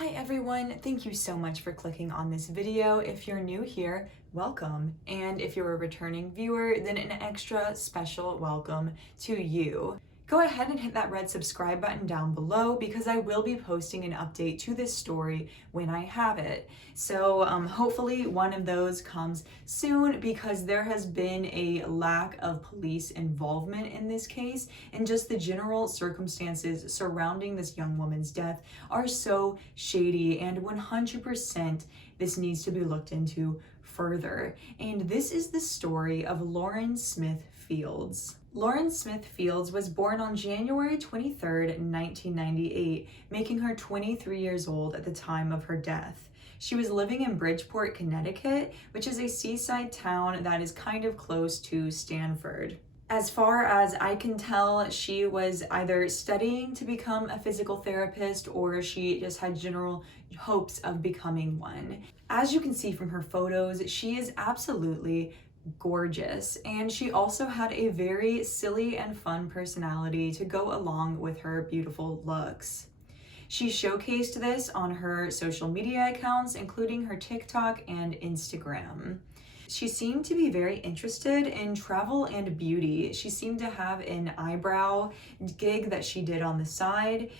Hi everyone, thank you so much for clicking on this video. If you're new here, welcome. And if you're a returning viewer, then an extra special welcome to you. Go ahead and hit that red subscribe button down below because I will be posting an update to this story when I have it. So hopefully one of those comes soon because there has been a lack of police involvement in this case, and just the general circumstances surrounding this young woman's death are so shady, and 100% this needs to be looked into further. And this is the story of Lauren Smith Fields. Lauren Smith Fields was born on January 23rd, 1998, making her 23 years old at the time of her death. She was living in Bridgeport, Connecticut, which is a seaside town that is kind of close to Stanford. As far as I can tell, she was either studying to become a physical therapist or she just had general hopes of becoming one. As you can see from her photos, she is absolutely gorgeous, and she also had a very silly and fun personality to go along with her beautiful looks. She showcased this on her social media accounts, including her TikTok and Instagram. She seemed to be very interested in travel and beauty. She seemed to have an eyebrow gig that she did on the side.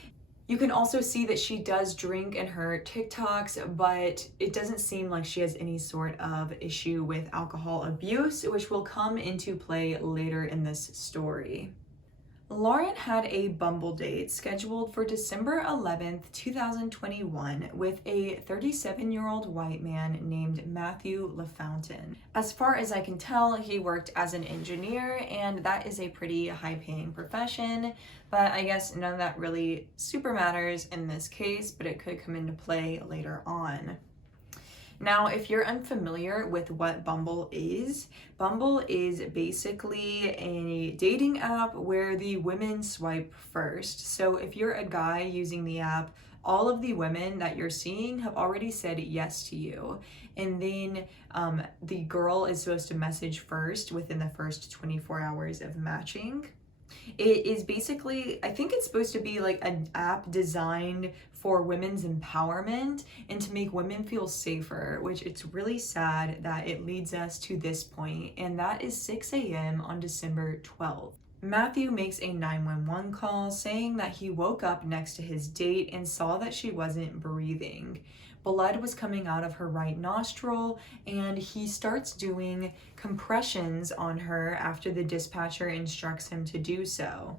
You can also see that she does drink in her TikToks, but it doesn't seem like she has any sort of issue with alcohol abuse, which will come into play later in this story. Lauren had a Bumble date scheduled for December 11th, 2021 with a 37-year-old white man named Matthew Lafountain. As far as I can tell, he worked as an engineer, and that is a pretty high-paying profession, but I guess none of that really super matters in this case, but it could come into play later on. Now, if you're unfamiliar with what Bumble is basically a dating app where the women swipe first. So if you're a guy using the app, all of the women that you're seeing have already said yes to you. And then the girl is supposed to message first within the first 24 hours of matching. It is basically, I think it's supposed to be like an app designed for women's empowerment and to make women feel safer, which it's really sad that it leads us to this point, and that is 6 a.m. on December 12th. Matthew makes a 911 call saying that he woke up next to his date and saw that she wasn't breathing. Blood was coming out of her right nostril, and he starts doing compressions on her after the dispatcher instructs him to do so.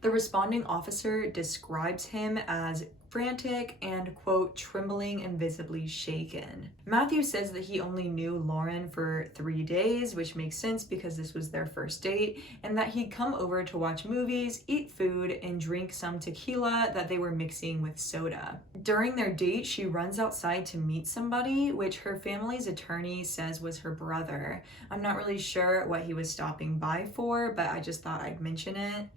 The responding officer describes him as frantic and, quote, trembling and visibly shaken. Matthew says that he only knew Lauren for 3 days, which makes sense because this was their first date, and that he'd come over to watch movies, eat food, and drink some tequila that they were mixing with soda. During their date, she runs outside to meet somebody, which her family's attorney says was her brother. I'm not really sure what he was stopping by for, but I just thought I'd mention it.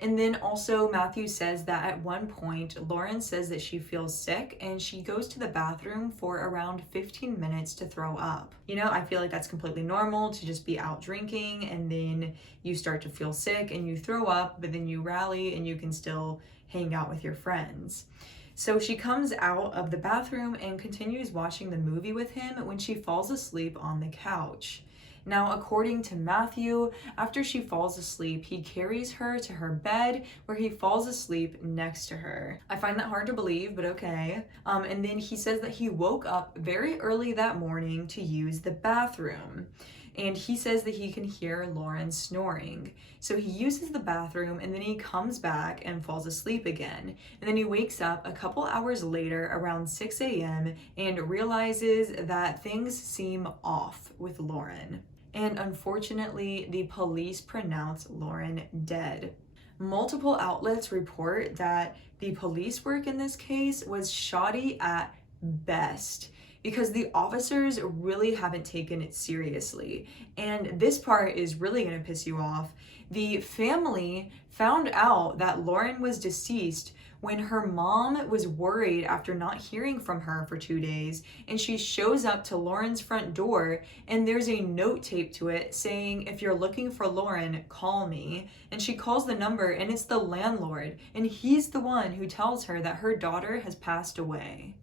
And then also Matthew says that at one point, Lauren says that she feels sick and she goes to the bathroom for around 15 minutes to throw up. You know, I feel like that's completely normal to just be out drinking and then you start to feel sick and you throw up, but then you rally and you can still hang out with your friends. So she comes out of the bathroom and continues watching the movie with him when she falls asleep on the couch. Now, according to Matthew, after she falls asleep, he carries her to her bed where he falls asleep next to her. I find that hard to believe, but okay. And then he says that he woke up very early that morning to use the bathroom. And he says that he can hear Lauren snoring. So he uses the bathroom and then he comes back and falls asleep again. And then he wakes up a couple hours later around 6 a.m. and realizes that things seem off with Lauren. And unfortunately, the police pronounce Lauren dead. Multiple outlets report that the police work in this case was shoddy at best, because the officers really haven't taken it seriously. And this part is really gonna piss you off. The family found out that Lauren was deceased when her mom was worried after not hearing from her for 2 days, and she shows up to Lauren's front door, and there's a note taped to it saying, "If you're looking for Lauren, call me." And she calls the number, and it's the landlord, and he's the one who tells her that her daughter has passed away.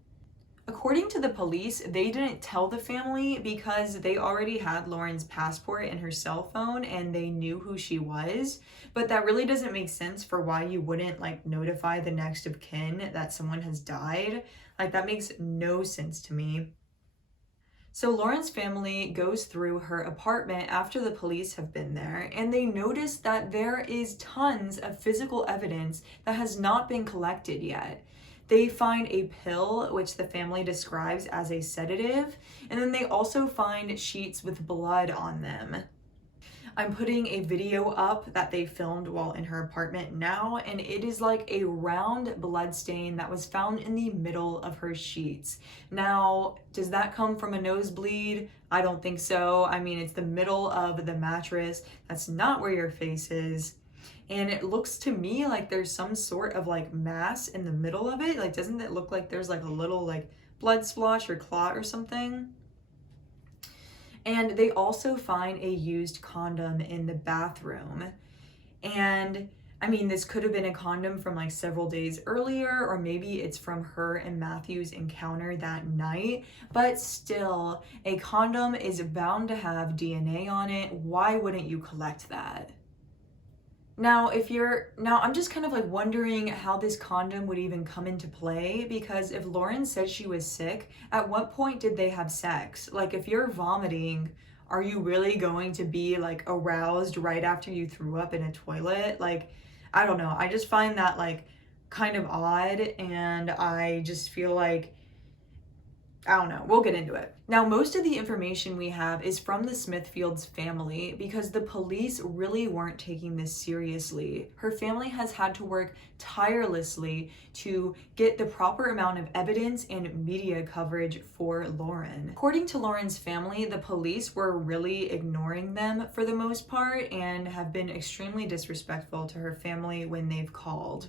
According to the police, they didn't tell the family because they already had Lauren's passport and her cell phone and they knew who she was. But that really doesn't make sense for why you wouldn't notify the next of kin that someone has died. That makes no sense to me. So Lauren's family goes through her apartment after the police have been there, and they notice that there is tons of physical evidence that has not been collected yet. They find a pill, which the family describes as a sedative, and then they also find sheets with blood on them. I'm putting a video up that they filmed while in her apartment now, and it is like a round blood stain that was found in the middle of her sheets. Now, does that come from a nosebleed? I don't think so. I mean, it's the middle of the mattress. That's not where your face is. And it looks to me like there's some sort of mass in the middle of it. Doesn't it look like there's a little blood splotch or clot or something? And they also find a used condom in the bathroom. And I mean, this could have been a condom from several days earlier, or maybe it's from her and Matthew's encounter that night. But still, a condom is bound to have DNA on it. Why wouldn't you collect that? Now, I'm just kind of wondering how this condom would even come into play, because if Lauren said she was sick, at what point did they have sex? If you're vomiting, are you really going to be aroused right after you threw up in a toilet? I don't know. I just find that kind of odd, and I just feel I don't know, we'll get into it. Now, most of the information we have is from the Smithfields family because the police really weren't taking this seriously. Her family has had to work tirelessly to get the proper amount of evidence and media coverage for Lauren. According to Lauren's family, the police were really ignoring them for the most part and have been extremely disrespectful to her family when they've called.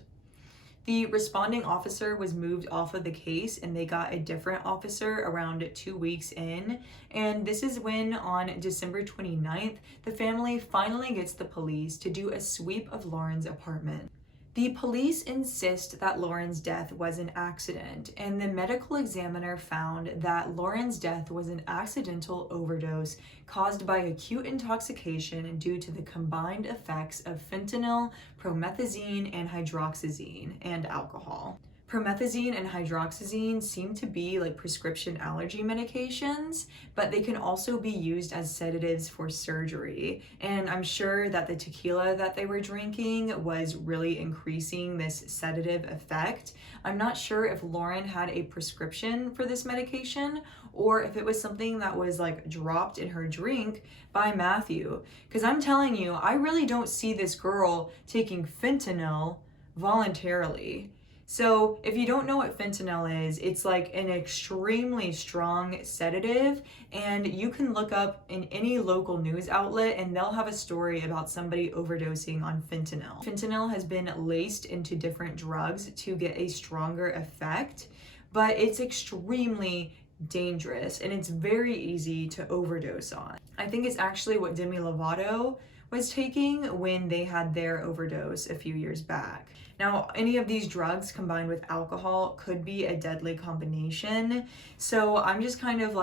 The responding officer was moved off of the case and they got a different officer around 2 weeks in. And this is when on December 29th, the family finally gets the police to do a sweep of Lauren's apartment. The police insist that Lauren's death was an accident, and the medical examiner found that Lauren's death was an accidental overdose caused by acute intoxication due to the combined effects of fentanyl, promethazine, and hydroxyzine, and alcohol. Promethazine and hydroxyzine seem to be prescription allergy medications, but they can also be used as sedatives for surgery. And I'm sure that the tequila that they were drinking was really increasing this sedative effect. I'm not sure if Lauren had a prescription for this medication or if it was something that was dropped in her drink by Matthew. Because I'm telling you, I really don't see this girl taking fentanyl voluntarily. So if you don't know what fentanyl is, it's an extremely strong sedative, and you can look up in any local news outlet and they'll have a story about somebody overdosing on fentanyl. Fentanyl has been laced into different drugs to get a stronger effect, but it's extremely dangerous and it's very easy to overdose on. I think it's actually what Demi Lovato was taking when they had their overdose a few years back. Now, any of these drugs combined with alcohol could be a deadly combination. So I'm just kind of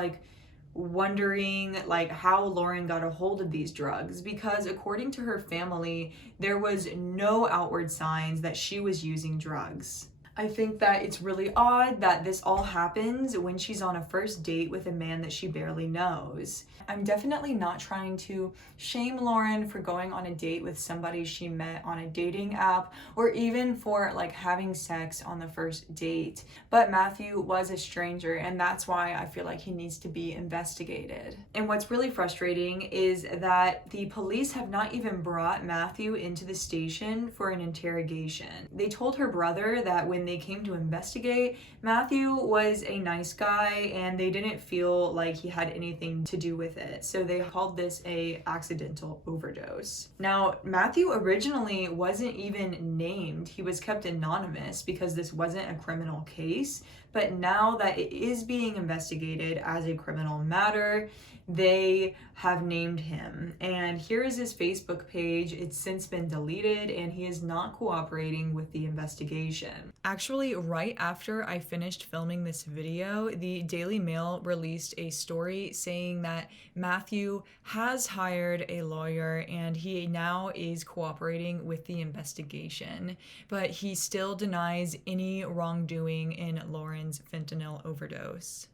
wondering how Lauren got a hold of these drugs, because according to her family, there was no outward signs that she was using drugs. I think that it's really odd that this all happens when she's on a first date with a man that she barely knows. I'm definitely not trying to shame Lauren for going on a date with somebody she met on a dating app, or even for having sex on the first date. But Matthew was a stranger, and that's why I feel like he needs to be investigated. And what's really frustrating is that the police have not even brought Matthew into the station for an interrogation. They told her brother that when they came to investigate, Matthew was a nice guy and they didn't feel like he had anything to do with it. So they called this a accidental overdose. Now, Matthew originally wasn't even named. He was kept anonymous because this wasn't a criminal case. But now that it is being investigated as a criminal matter, they have named him. And here is his Facebook page. It's since been deleted and he is not cooperating with the investigation. Actually, right after I finished filming this video, the Daily Mail released a story saying that Matthew has hired a lawyer and he now is cooperating with the investigation, but he still denies any wrongdoing in Lauren's fentanyl overdose.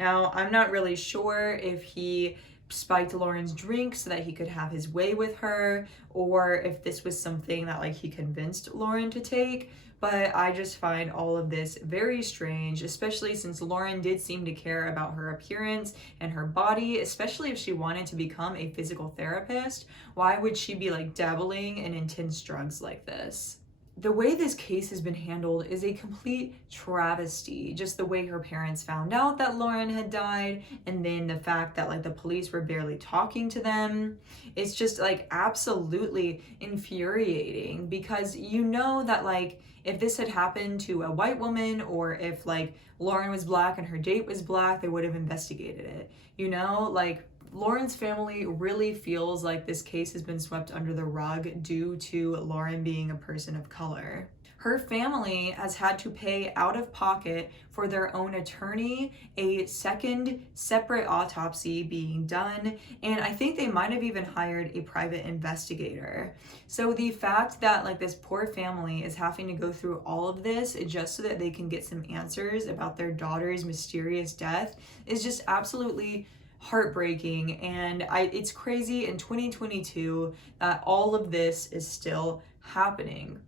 Now, I'm not really sure if he spiked Lauren's drink so that he could have his way with her, or if this was something that like he convinced Lauren to take, but I just find all of this very strange, especially since Lauren did seem to care about her appearance and her body, especially if she wanted to become a physical therapist. Why would she be like dabbling in intense drugs like this? The way this case has been handled is a complete travesty. Just the way her parents found out that Lauren had died, and then the fact that like the police were barely talking to them. It's just like absolutely infuriating, because you know that like if this had happened to a white woman, or if like Lauren was black and her date was black, they would have investigated it. You know, like Lauren's family really feels like this case has been swept under the rug due to Lauren being a person of color. Her family has had to pay out of pocket for their own attorney, a second separate autopsy being done, and I think they might have even hired a private investigator. So the fact that like this poor family is having to go through all of this just so that they can get some answers about their daughter's mysterious death is just absolutely heartbreaking. And it's crazy in 2022 that all of this is still happening.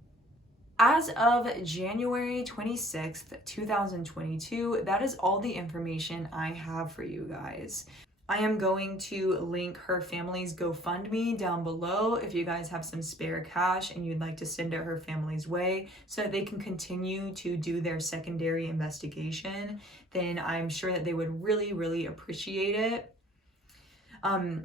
As of January 26th, 2022, that is all the information I have for you guys. I am going to link her family's GoFundMe down below if you guys have some spare cash and you'd like to send it her family's way so that they can continue to do their secondary investigation. Then I'm sure that they would really, really appreciate it.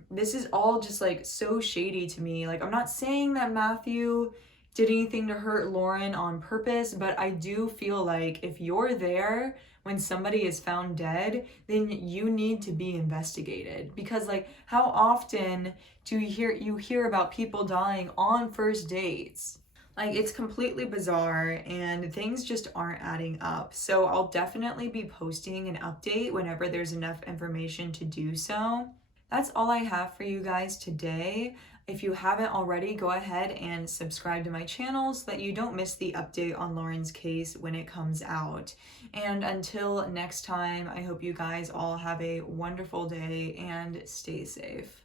This is all just like so shady to me. Like, I'm not saying that Matthew did anything to hurt Lauren on purpose, but I do feel like if you're there when somebody is found dead, then you need to be investigated. Because like, how often do you hear about people dying on first dates? Like, it's completely bizarre and things just aren't adding up. So I'll definitely be posting an update whenever there's enough information to do so. That's all I have for you guys today. If you haven't already, go ahead and subscribe to my channel so that you don't miss the update on Lauren's case when it comes out. And until next time, I hope you guys all have a wonderful day and stay safe.